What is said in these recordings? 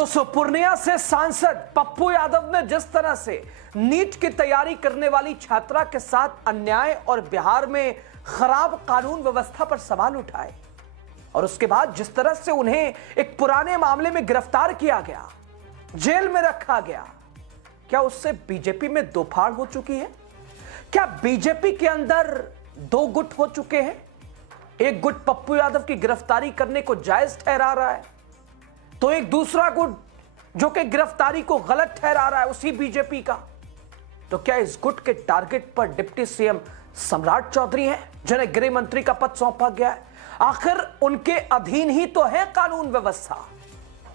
दोस्तों, पूर्णिया से सांसद पप्पू यादव ने जिस तरह से नीट की तैयारी करने वाली छात्रा के साथ अन्याय और बिहार में खराब कानून व्यवस्था पर सवाल उठाए और उसके बाद जिस तरह से उन्हें एक पुराने मामले में गिरफ्तार किया गया, जेल में रखा गया, क्या उससे बीजेपी में दो फाड़ हो चुकी है? क्या बीजेपी के अंदर दो गुट हो चुके हैं? एक गुट पप्पू यादव की गिरफ्तारी करने को जायज ठहरा रहा है, तो एक दूसरा गुट जो कि गिरफ्तारी को गलत ठहरा रहा है उसी बीजेपी का। तो क्या इस गुट के टारगेट पर डिप्टी सीएम सम्राट चौधरी हैं, जिन्हें गृह मंत्री का पद सौंपा गया है? आखिर उनके अधीन ही तो है कानून व्यवस्था।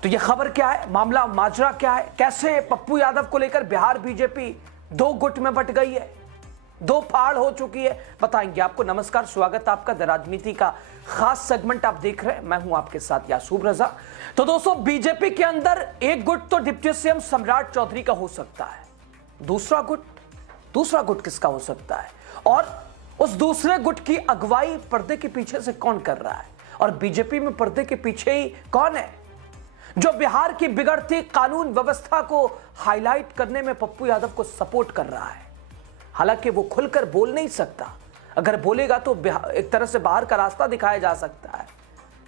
तो यह खबर क्या है, मामला माजरा क्या है, कैसे पप्पू यादव को लेकर बिहार बीजेपी दो गुट में बंट गई है, दो फाड़ हो चुकी है, बताएंगे आपको। नमस्कार, स्वागत आपका द राजनीति का खास सेगमेंट आप देख रहे हैं, मैं हूं आपके साथ यासूब रजा। तो दोस्तों, बीजेपी के अंदर एक गुट तो डिप्टी सीएम सम्राट चौधरी का हो सकता है, दूसरा गुट किसका हो सकता है? और उस दूसरे गुट की अगुवाई पर्दे के पीछे से कौन कर रहा है? और बीजेपी में पर्दे के पीछे ही कौन है जो बिहार की बिगड़ती कानून व्यवस्था को हाईलाइट करने में पप्पू यादव को सपोर्ट कर रहा है? हालांकि वो खुलकर बोल नहीं सकता, अगर बोलेगा तो एक तरह से बाहर का रास्ता दिखाया जा सकता है,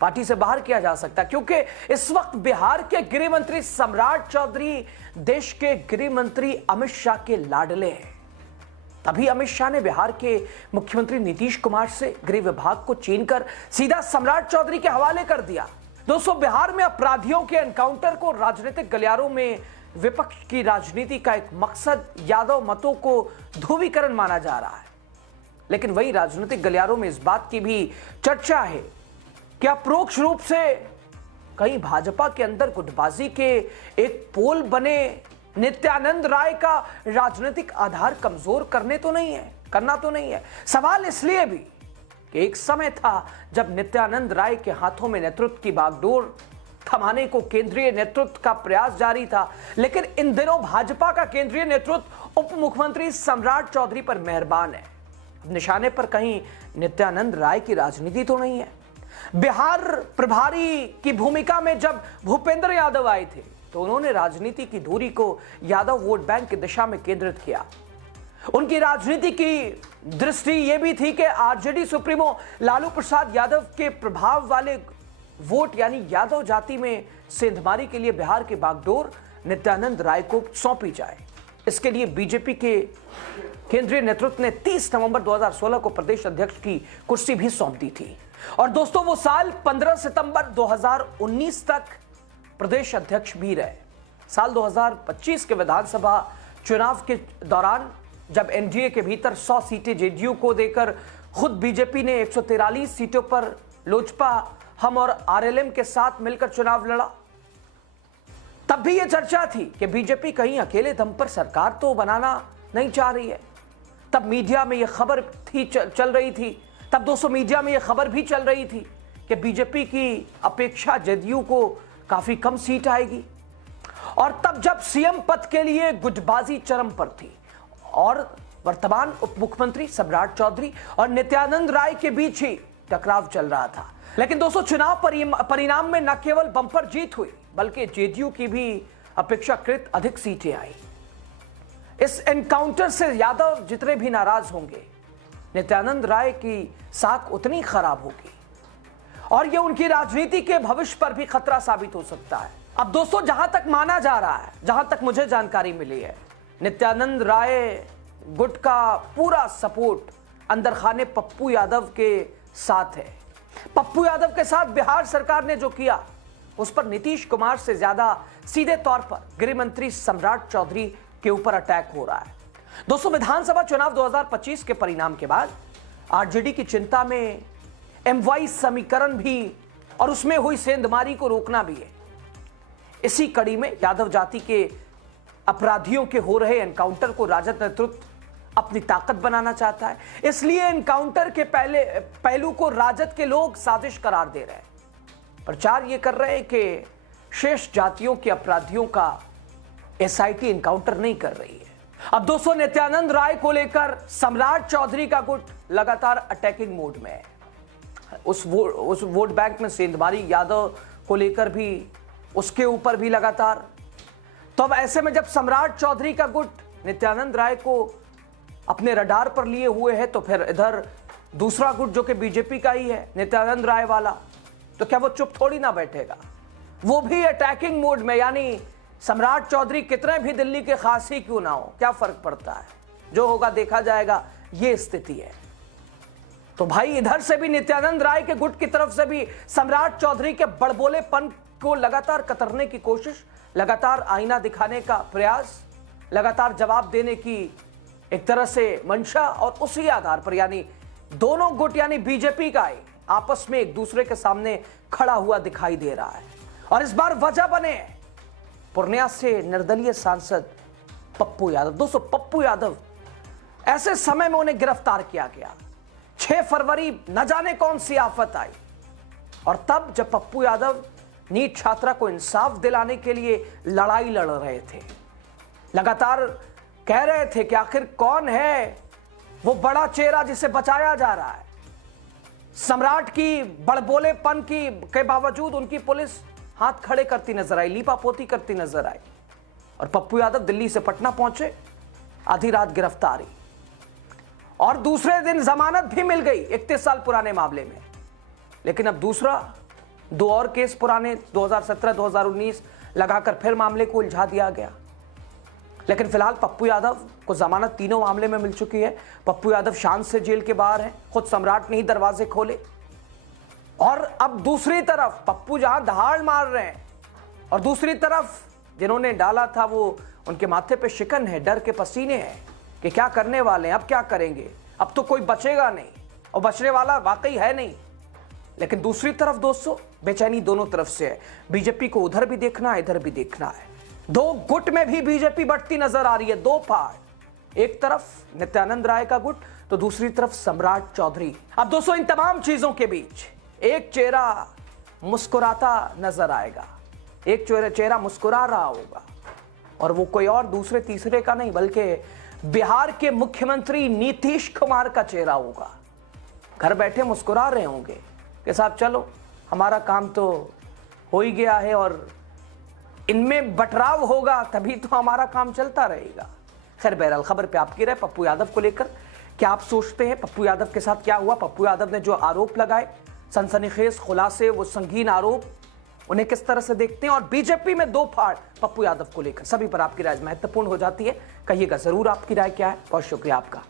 पार्टी से बाहर किया जा सकता है, क्योंकि इस वक्त बिहार के गृह मंत्री सम्राट चौधरी देश के गृह मंत्री अमित शाह के लाडले हैं। तभी अमित शाह ने बिहार के मुख्यमंत्री नीतीश कुमार से गृह विभाग को छीनकर सीधा सम्राट चौधरी के हवाले कर दिया। दोस्तों, बिहार में अपराधियों के एनकाउंटर को राजनीतिक गलियारों में विपक्ष की राजनीति का एक मकसद यादव मतों को ध्रुवीकरण माना जा रहा है, लेकिन वही राजनीतिक गलियारों में इस बात की भी चर्चा है कि अप्रोक्ष रूप से कहीं भाजपा के अंदर गुटबाजी के एक पोल बने नित्यानंद राय का राजनीतिक आधार कमजोर करना तो नहीं है। सवाल इसलिए भी कि एक समय था जब नित्यानंद राय के हाथों में नेतृत्व की बागडोर थमाने को केंद्रीय नेतृत्व का प्रयास जारी था, लेकिन इन दिनों भाजपा का केंद्रीय नेतृत्व उप मुख्यमंत्री सम्राट चौधरी पर मेहरबान है। निशाने पर कहीं नित्यानंद राय की राजनीति तो नहीं है। बिहार प्रभारी की भूमिका में जब भूपेंद्र यादव आए थे तो उन्होंने राजनीति की धुरी को यादव वोट बैंक की दिशा में केंद्रित किया। उनकी राजनीति की दृष्टि यह भी थी कि आरजेडी सुप्रीमो लालू प्रसाद यादव के प्रभाव वाले वोट यानी यादव जाति में सेंधमारी के लिए बिहार की बागडोर नित्यानंद राय को सौंपी जाए। इसके लिए बीजेपी के केंद्रीय नेतृत्व ने 30 नवंबर 2016 को प्रदेश अध्यक्ष की कुर्सी भी सौंप दी थी। और दोस्तों, वो साल 15 सितंबर 2019 तक प्रदेश अध्यक्ष भी रहे। साल 2025 के विधानसभा चुनाव के दौरान जब एनडीए के भीतर 100 सीटें जेडीयू को देकर खुद बीजेपी ने 143 सीटों पर लोजपा, हम और आरएलएम के साथ मिलकर चुनाव लड़ा, तब भी यह चर्चा थी कि बीजेपी कहीं अकेले दम पर सरकार तो बनाना नहीं चाह रही है। तब मीडिया में यह खबर थी चल रही थी, तब दोस्तों मीडिया में यह खबर भी चल रही थी कि बीजेपी की अपेक्षा जेडीयू को काफी कम सीट आएगी। और तब जब सीएम पद के लिए गुटबाजी चरम पर थी और वर्तमान उप मुख्यमंत्री सम्राट चौधरी और नित्यानंद राय के बीच ही टकराव चल रहा था। लेकिन दोस्तों, चुनाव परिणाम में न केवल बंपर जीत हुई बल्कि जेडीयू की भी अपेक्षाकृत अधिक सीटें आई। इस एनकाउंटर से यादव जितने भी नाराज होंगे, नित्यानंद राय की साख उतनी खराब होगी और यह उनकी राजनीति के भविष्य पर भी खतरा साबित हो सकता है। अब दोस्तों, जहां तक माना जा रहा है, जहां तक मुझे जानकारी मिली है, नित्यानंद राय गुट का पूरा सपोर्ट अंदर खाने पप्पू यादव के साथ है। पप्पू यादव के साथ बिहार सरकार ने जो किया उस पर नीतीश कुमार से ज्यादा सीधे तौर पर गृह मंत्री सम्राट चौधरी के ऊपर अटैक हो रहा है। दोस्तों, विधानसभा चुनाव 2025 के परिणाम के बाद आरजेडी की चिंता में एमवाई समीकरण भी और उसमें हुई सेंधमारी को रोकना भी है। इसी कड़ी में यादव जाति के अपराधियों के हो रहे एनकाउंटर को राजद नेतृत्व अपनी ताकत बनाना चाहता है। इसलिए एनकाउंटर के पहलू को राजद के लोग साजिश करार दे रहे हैं। प्रचार ये कर रहे हैं कि शेष जातियों के अपराधियों का एसआईटी एनकाउंटर नहीं कर रही है। अब दोस्तों, नित्यानंद राय को लेकर सम्राट चौधरी का गुट लगातार अटैकिंग मोड में है। उस वोट बैंक में सेंधमारी यादव को लेकर भी उसके ऊपर भी लगातार। तो अब ऐसे में जब सम्राट चौधरी का गुट नित्यानंद राय को अपने रडार पर लिए हुए है, तो फिर इधर दूसरा गुट जो कि बीजेपी का ही है, नित्यानंद राय वाला, तो क्या वो चुप थोड़ी ना बैठेगा? वो भी अटैकिंग मोड में, यानी सम्राट चौधरी कितने भी दिल्ली के खास ही क्यों ना हो, क्या फर्क पड़ता है, जो होगा देखा जाएगा, ये स्थिति है। तो भाई इधर से भी नित्यानंद राय के गुट की तरफ से भी सम्राट चौधरी के बड़बोलेपन को लगातार कतरने की कोशिश, लगातार आईना दिखाने का प्रयास, लगातार जवाब देने की एक तरह से मंशा, और उसी आधार पर यानी दोनों गुट यानी बीजेपी का आपस में एक दूसरे के सामने खड़ा हुआ दिखाई दे रहा है। और इस बार वजह बने पूर्णिया से निर्दलीय सांसद पप्पू यादव। दोस्तों, पप्पू यादव ऐसे समय में उन्हें गिरफ्तार किया गया, 6 फरवरी न जाने कौन सी आफत आई, और तब जब पप्पू यादव नीट छात्रा को इंसाफ दिलाने के लिए लड़ाई लड़ रहे थे, लगातार कह रहे थे कि आखिर कौन है वो बड़ा चेहरा जिसे बचाया जा रहा है। सम्राट की बड़बोलेपन के बावजूद उनकी पुलिस हाथ खड़े करती नजर आई, लीपापोती करती नजर आई, और पप्पू यादव दिल्ली से पटना पहुंचे, आधी रात गिरफ्तारी, और दूसरे दिन जमानत भी मिल गई 31 साल पुराने मामले में। लेकिन अब दूसरा 2 और केस पुराने 2017-2019 लगाकर फिर मामले को उलझा दिया गया। लेकिन फिलहाल पप्पू यादव को जमानत तीनों मामले में मिल चुकी है। पप्पू यादव शान से जेल के बाहर है, खुद सम्राट ने ही दरवाजे खोले। और अब दूसरी तरफ पप्पू जहां दहाड़ मार रहे हैं, और दूसरी तरफ जिन्होंने डाला था वो उनके माथे पे शिकन है, डर के पसीने हैं कि क्या करने वाले हैं, अब क्या करेंगे, अब तो कोई बचेगा नहीं, और बचने वाला वाकई है नहीं। लेकिन दूसरी तरफ दोस्तों बेचैनी दोनों तरफ से है। बीजेपी को उधर भी देखना है, इधर भी देखना है। 2 गुट में भी बीजेपी बढ़ती नजर आ रही है, 2 पार्ट, एक तरफ नित्यानंद राय का गुट, तो दूसरी तरफ सम्राट चौधरी। अब दोस्तों इन तमाम चीजों के बीच एक चेहरा मुस्कुराता नजर आएगा, एक चेहरा मुस्कुरा रहा होगा, और वो कोई और दूसरे तीसरे का नहीं बल्कि बिहार के मुख्यमंत्री नीतीश कुमार का चेहरा होगा। घर बैठे मुस्कुरा रहे होंगे कि साहब चलो हमारा काम तो हो ही गया है, और इनमें बटराव होगा तभी तो हमारा काम चलता रहेगा। खैर बहरहाल खबर पे आपकी राय पप्पू यादव को लेकर, क्या आप सोचते हैं पप्पू यादव के साथ क्या हुआ? पप्पू यादव ने जो आरोप लगाए, सनसनीखेज खुलासे, वो संगीन आरोप, उन्हें किस तरह से देखते हैं? और बीजेपी में 2 फाड़ पप्पू यादव को लेकर, सभी पर आपकी राय महत्वपूर्ण हो जाती है। कहिएगा जरूर आपकी राय क्या है। बहुत शुक्रिया आपका।